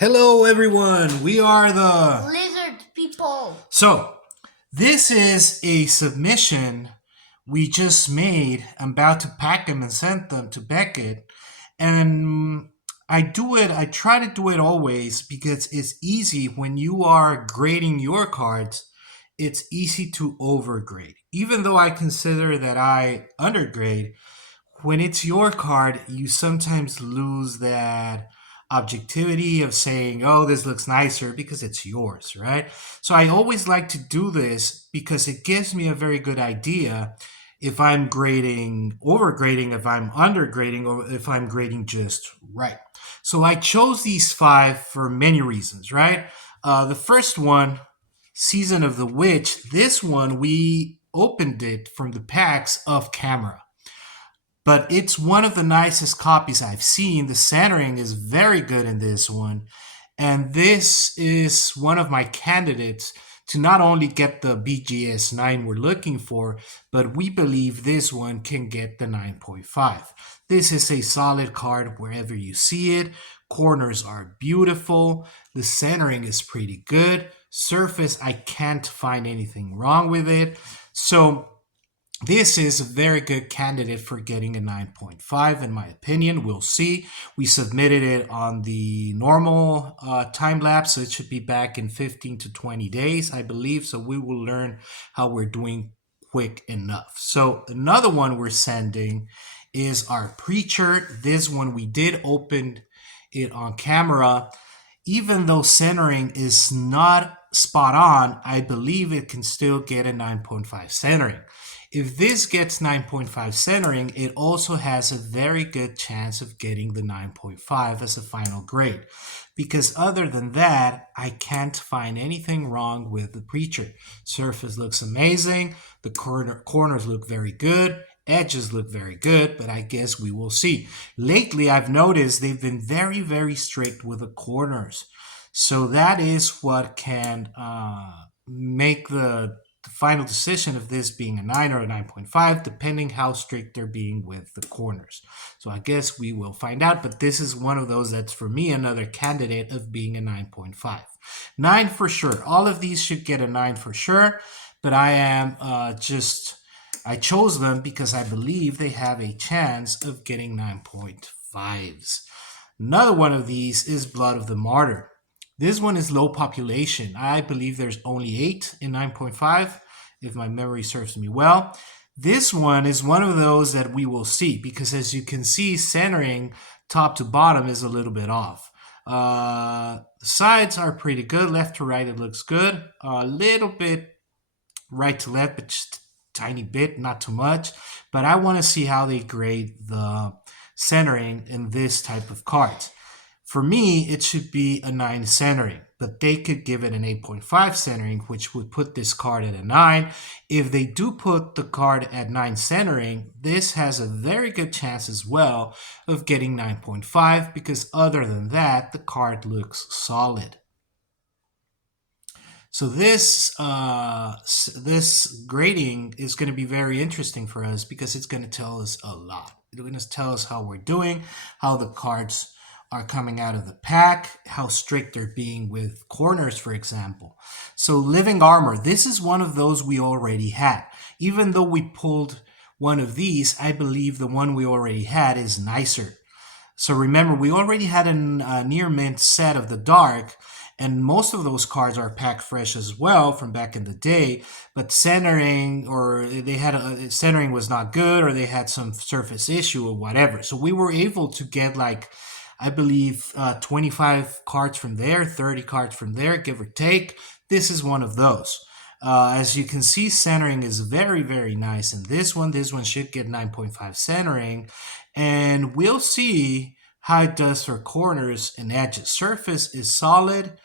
Hello everyone, we are the Lizard people. So this is a submission we just made. I'm about to pack them and send them to Beckett. And I try to do it always because it's easy when you are grading your cards, it's easy to overgrade. Even though I consider that I undergrade, when it's your card, you sometimes lose that objectivity of saying, oh, this looks nicer because it's yours, right? So I always like to do this because it gives me a very good idea if I'm grading, overgrading, if I'm undergrading, or if I'm grading just right. So I chose these five for many reasons, right? The first one, Season of the Witch, this one we opened it from the packs off camera, but it's one of the nicest copies I've seen. The centering is very good in this one. And this is one of my candidates to not only get the BGS 9 we're looking for, but we believe this one can get the 9.5. This is a solid card wherever you see it. Corners are beautiful. The centering is pretty good. Surface, I can't find anything wrong with it. So this is a very good candidate for getting a 9.5 in my opinion. We'll see. We submitted it on the normal time lapse, so it should be back in 15 to 20 days, I believe. So we will learn how we're doing quick enough. So another one we're sending is our Preacher. This one we did open it on camera. Even though centering is not spot on, I believe it can still get a 9.5 centering. If this gets 9.5 centering, it also has a very good chance of getting the 9.5 as a final grade. Because other than that, I can't find anything wrong with the Preacher. Surface looks amazing. The corners look very good. Edges look very good, but I guess we will see. Lately, I've noticed they've been very, very strict with the corners. So that is what can make the final decision of this being a 9 or a 9.5, depending how strict they're being with the corners. So I guess we will find out, but this is one of those that's for me another candidate of being a 9.5. 9 for sure. All of these should get a 9 for sure, but I am I chose them because I believe they have a chance of getting 9.5s. Another one of these is Blood of the Martyr. This one is low population. I believe there's only 8 in 9.5, if my memory serves me well. This one is one of those that we will see because as you can see, centering top to bottom is a little bit off. The sides are pretty good. Left to right, it looks good. A little bit right to left, but just a tiny bit, not too much. But I want to see how they grade the centering in this type of cards. For me, it should be a 9 centering, but they could give it an 8.5 centering, which would put this card at a 9. If they do put the card at 9 centering, this has a very good chance as well of getting 9.5 because other than that, the card looks solid. So this grading is going to be very interesting for us because it's going to tell us a lot. It's going to tell us how we're doing, how the cards are coming out of the pack, how strict they're being with corners, for example. So Living Armor, this is one of those we already had. Even though we pulled one of these, I believe the one we already had is nicer. So remember, we already had a near mint set of the dark, and most of those cards are packed fresh as well from back in the day, but centering centering was not good, or they had some surface issue or whatever. So we were able to get I believe 25 cards from there, 30 cards from there, give or take. This is one of those. As you can see, centering is very, very nice in this one. This one should get 9.5 centering. And we'll see how it does for corners and edges. Surface is solid.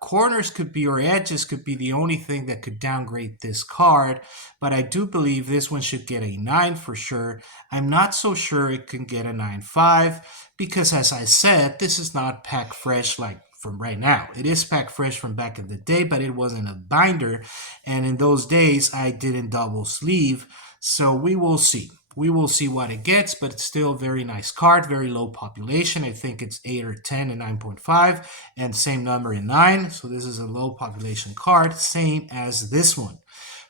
Corners could be, or edges could be the only thing that could downgrade this card, but I do believe this one should get a 9 for sure. I'm not so sure it can get a 9.5 because, as I said, this is not pack fresh like from right now. It is pack fresh from back in the day, but it wasn't a binder, and in those days I didn't double sleeve, so we will see. we will see what it gets, but it's still a very nice card, very low population. I think it's 8 or 10 and 9.5, and same number in 9. So this is a low population card, same as this one.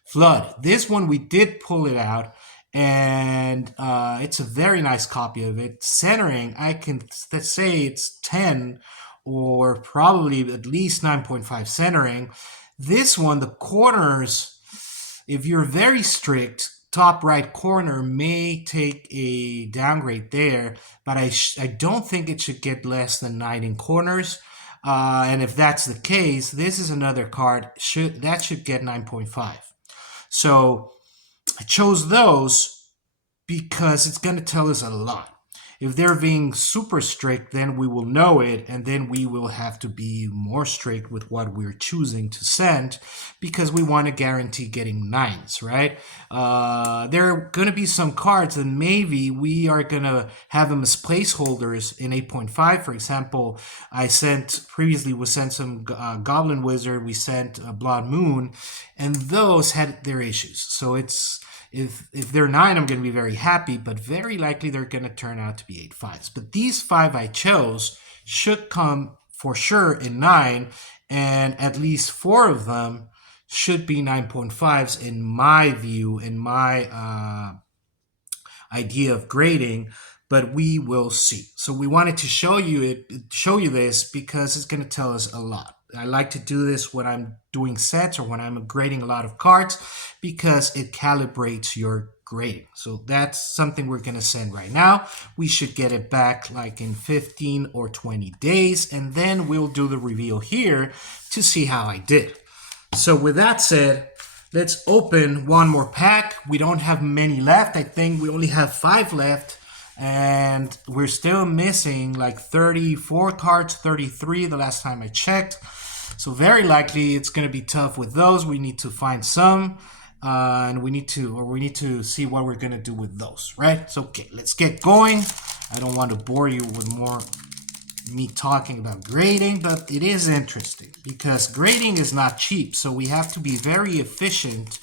Flood. This one we did pull it out, and it's a very nice copy of it. Centering, I can say it's 10 or probably at least 9.5 centering. This one, the corners, if you're very strict, top right corner may take a downgrade there, but I don't think it should get less than 9 in corners. And if that's the case, this is another card that should get 9.5. So I chose those because it's going to tell us a lot. If they're being super strict, then we will know it, and then we will have to be more strict with what we're choosing to send because we want to guarantee getting 9s, right? There are going to be some cards that maybe we are going to have them as placeholders in 8.5. For example, we sent some Goblin Wizard, we sent Blood Moon, and those had their issues. So if they're 9, I'm going to be very happy, but very likely they're going to turn out to be 8.5s. But these 5 I chose should come for sure in 9, and at least 4 of them should be 9.5s in my view, in my idea of grading, but we will see. So we wanted to show you this because it's going to tell us a lot. I like to do this when I'm doing sets or when I'm grading a lot of cards because it calibrates your grading. So that's something we're going to send right now. We should get it back like in 15 or 20 days, and then we'll do the reveal here to see how I did. So with that said, let's open one more pack. We don't have many left. I think we only have 5 left. And we're still missing like 34 cards, 33 the last time I checked. So very likely it's going to be tough with those. We need to find some, and we need to see what we're going to do with those, right? So, okay, let's get going. I don't want to bore you with more me talking about grading, but it is interesting because grading is not cheap. So we have to be very efficient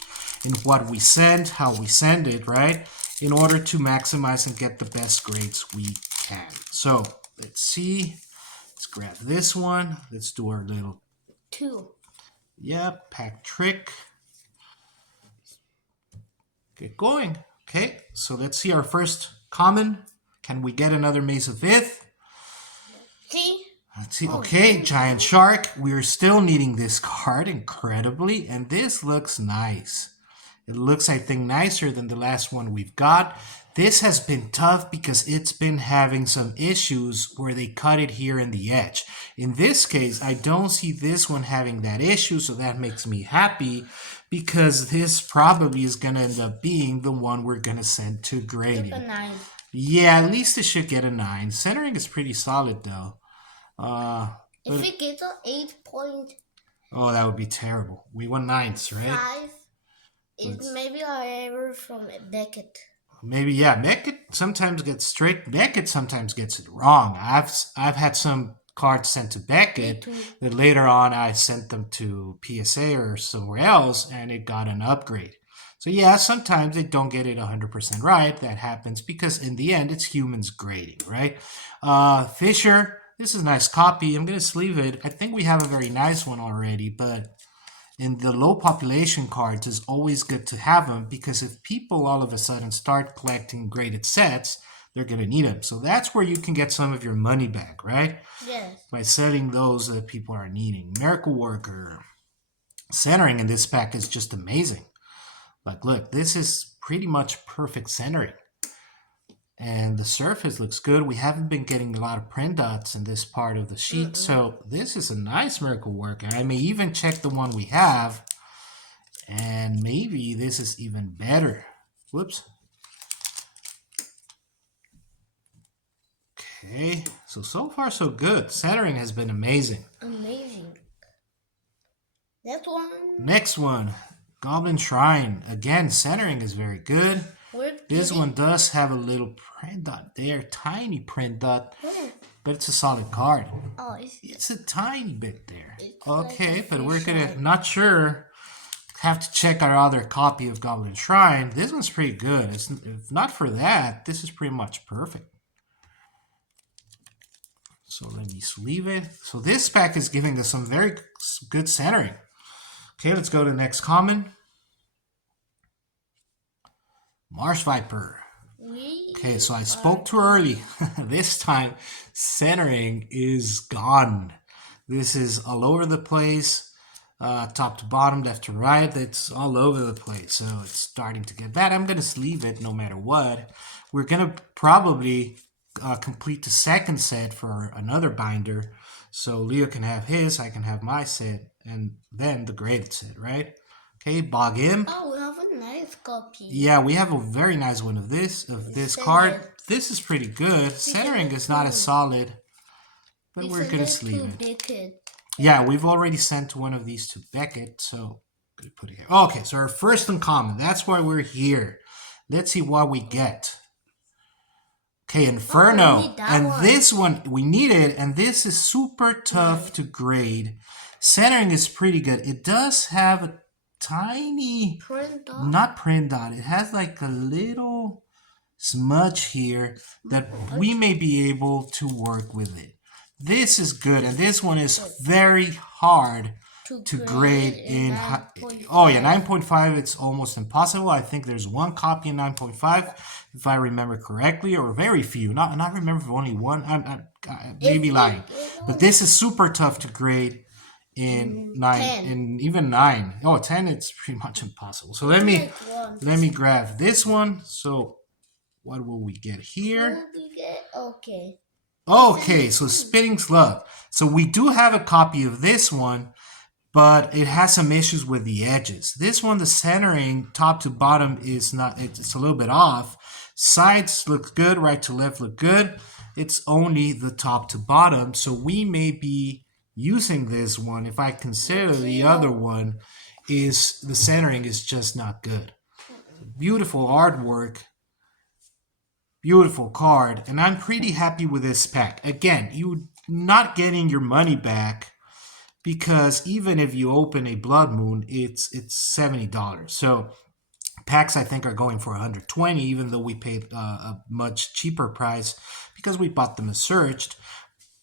in what we send, how we send it, right? In order to maximize and get the best grades we can. So let's see. Let's grab this one. Let's do our little 2. Yep, pack trick. Get going. Okay, so let's see our first common. Can we get another Maze of Ith? See? Let's see. Okay, Giant Shark. We're still needing this card incredibly, and this looks nice. It looks, I think, nicer than the last one we've got. This has been tough because it's been having some issues where they cut it here in the edge. In this case, I don't see this one having that issue, so that makes me happy because this probably is going to end up being the one we're going to send to grading. A 9. Yeah, at least it should get a 9. Centering is pretty solid, though. If it gets an 8 point... Oh, that would be terrible. We want 9s, right? 5. It's maybe an error from Beckett. Maybe, yeah. Beckett sometimes gets straight. Beckett sometimes gets it wrong. I've had some cards sent to Beckett that later on I sent them to PSA or somewhere else, and it got an upgrade. So yeah, sometimes they don't get it 100% right. That happens because in the end, it's humans grading, right? Fisher, this is a nice copy. I'm going to sleeve it. I think we have a very nice one already, but in the low population cards, it's always good to have them because if people all of a sudden start collecting graded sets, they're going to need them. So that's where you can get some of your money back, right? Yes. By selling those that people are needing. Miracle Worker. Centering in this pack is just amazing. Like, look, this is pretty much perfect centering. And the surface looks good. We haven't been getting a lot of print dots in this part of the sheet. So this is a nice Miracle Worker. I may even check the one we have. And maybe this is even better. Whoops. Okay. So far so good. Centering has been amazing. Amazing. Next one. Next one. Goblin Shrine. Again, centering is very good. This one does have a little print dot there, tiny print dot, but it's a solid card. Oh, it's a tiny bit there. It's Okay, like but we're gonna not sure have to check our other copy of Goblin Shrine. This one's pretty good. If not for that, this is pretty much perfect. So let me sleeve it. So this pack is giving us some very good centering. Okay, let's go to the next common. Marsh Viper. Okay, so I spoke too early. This time, centering is gone. This is all over the place. Top to bottom, left to right. It's all over the place. So it's starting to get bad. I'm going to sleeve it no matter what. We're going to probably complete the second set for another binder. So Leo can have his, I can have my set, and then the graded set, right? Okay, Bog Imp. Oh, we have a nice copy. Yeah, we have a very nice one of this card. This is pretty good. Centering is not as solid, but we're going to sleeve it. Yeah, we've already sent one of these to Beckett, so I'm going to put it here. Okay, so our first uncommon. That's why we're here. Let's see what we get. Okay, Inferno. And this one, we need it, and this is super tough to grade. Centering is pretty good. It does have a tiny, not print dot. It has like a little smudge here that we may be able to work with it. This is good, and this one is very hard to grade in. Oh yeah, 9.5. It's almost impossible. I think there's one copy in 9.5, if I remember correctly, or very few. Not remember if only one. I'm maybe lying, but this is super tough to grade in 9, in even 9. Oh, 10, it's pretty much impossible. So let me grab this one. So what will we get here? Okay, so Spitting Slug. So we do have a copy of this one, but it has some issues with the edges. This one, the centering top to bottom is not, it's a little bit off. Sides look good, right to left look good. It's only the top to bottom, so we may be using this one. If I consider the other one, is the centering is just not good. Beautiful artwork. Beautiful card, and I'm pretty happy with this pack. Again, you're not getting your money back because even if you open a Blood Moon, it's $70. So packs I think are going for $120, even though we paid a much cheaper price because we bought them as searched.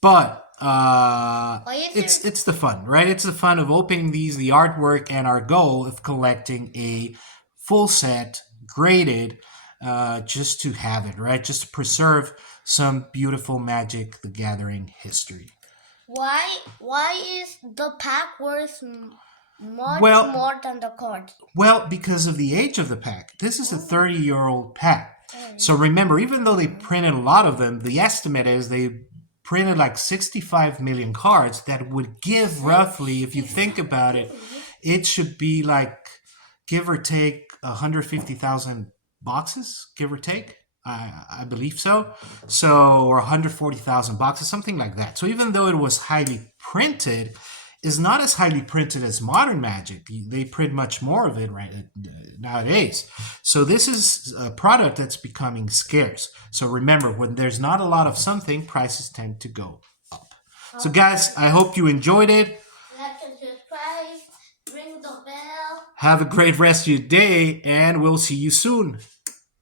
But it's the fun, right? It's the fun of opening these, the artwork, and our goal of collecting a full set graded. Just to have it, right? Just to preserve some beautiful Magic the Gathering history. Why is the pack worth much more than the card? Well, because of the age of the pack. This is a 30-year-old pack. So remember, even though they printed a lot of them, the estimate is they printed like 65 million cards. That would give roughly, if you think about it, it should be like, give or take, 150,000 boxes, give or take. I believe so. Or 140,000 boxes, something like that. So even though it was highly printed, it's not as highly printed as modern Magic. They print much more of it right nowadays. So this is a product that's becoming scarce. So remember, when there's not a lot of something, prices tend to go up. So guys, I hope you enjoyed it. Like and subscribe, ring the bell. Have a great rest of your day, and we'll see you soon.